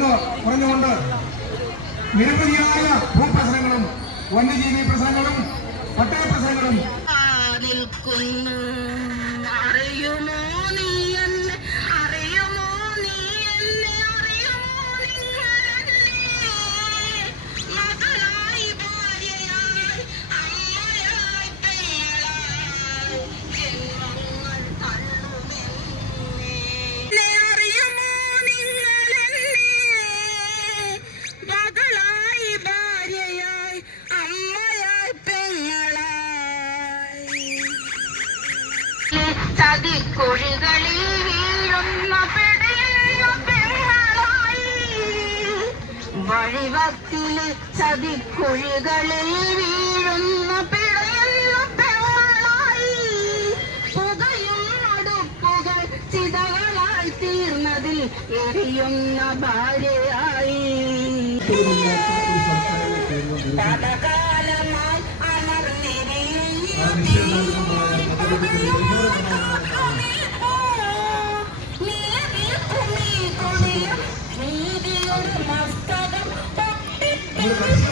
എന്ന് പറഞ്ഞുകൊണ്ട് നിരവധിയായ ഭൂപ്രശ്നങ്ങളും വന്യജീവി പ്രശ്നങ്ങളും പട്ടയ പ്രശ്നങ്ങളും ചതിക്കുഴികളിൽ വീഴുന്ന പിടയുന്ന പെങ്ങളായി വഴിവക്കിൽ ചതിക്കുഴികളിൽ വീഴുന്ന പിടയുന്ന പെങ്ങളായി പുകയും അടുപ്പുകൾ ചിതകളായി തീർന്നതിൽ എറിയുന്ന ഭാര്യയായി. Thank you.